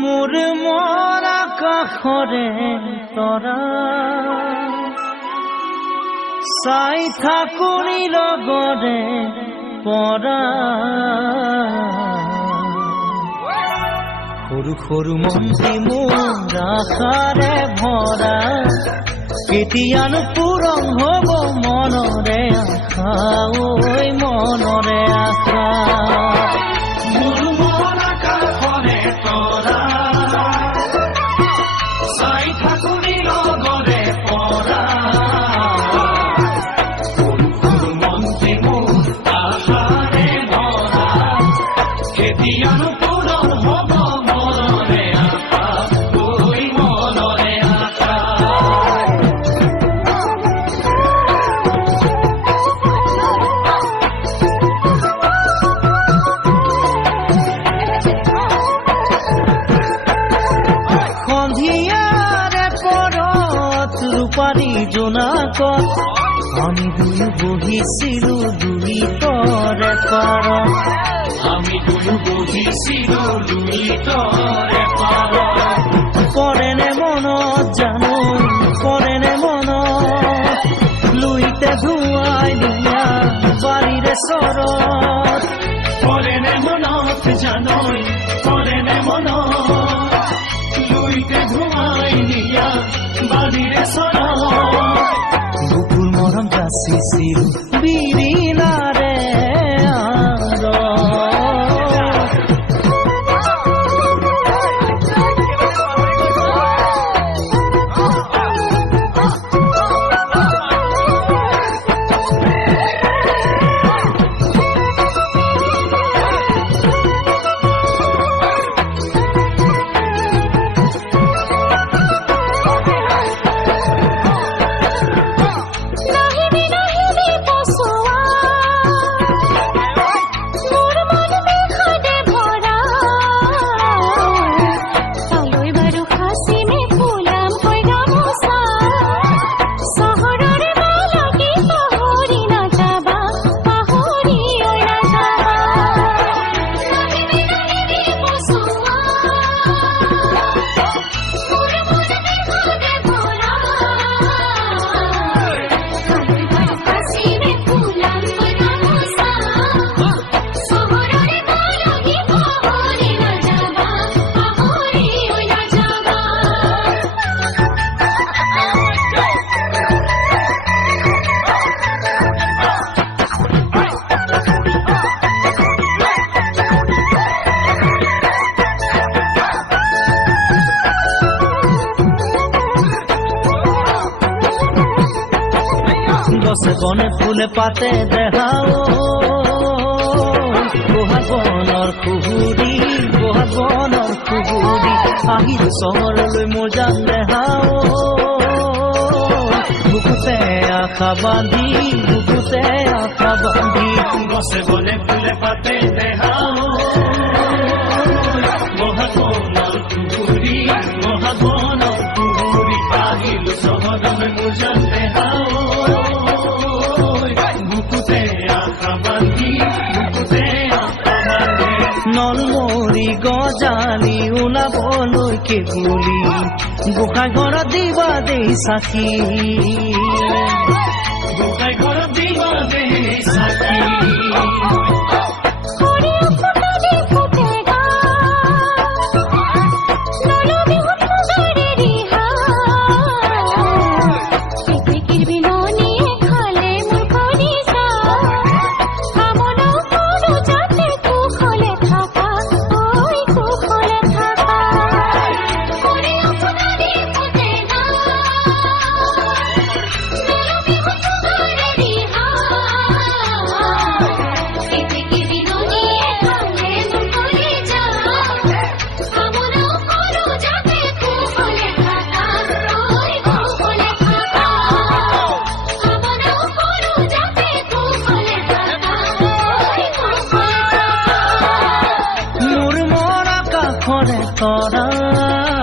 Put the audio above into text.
মোৰ মৰা কাষৰে তৰা চাই থাকুনি লগৰে পৰা সৰু সৰু মন্ত্ৰী মোৰ আশাৰে ভৰা কেতিয়ানো পূৰণ হ'ব মনৰে আশা ঐ মনৰে আশা মোৰ মৰা কাষৰে তৰা চাই থাকুনি লগৰে পৰা সৰু সৰু মন্ত্ৰী মোৰ আশাৰে ভৰা কেতিয়ানো পূৰণ হ'ব মনৰে আশা ঐ মনৰে আশা ৰূপালী জোনাকত আমি দুয়ো বহিছিলো দুই তৰে পাৰত আমি দুয়ো বহিছিলো দুই তৰে পাৰত পৰেনে মনত জানো পৰেনে মনত লুইতে ধুৱাই দিয়া বাৰীৰে চৰত পৰেনে মনত জানৈ পৰেনে মনত লুইতে ধুৱাই দিয়া বাৰীৰে চৰত বুকুৰ মৰম যাচিছিল বিৰিণাৰে গছে বনে ফুলে পাতে দেখাও বহাগ বনৰ খুহুৰি বহাগ বনৰ খুহুৰি আহিল চহৰলৈ মোৰ জান দেখাও বুকুতে আশা বান্ধি বুকুতে আশা বান্ধি গছে বনে ফুলে পাতে দেখাও বহাগ বনৰ খুহুৰি বহাগ বনৰ খুহুৰি আহিল চহৰলৈ মোৰ জান দেখাও নলমৰি গজালি ওলাবলৈকে বুলি গোসাঁই ঘৰত দিবা দেই চাকি গোসাঁই ঘৰত দিবা দেই চাকি তৰা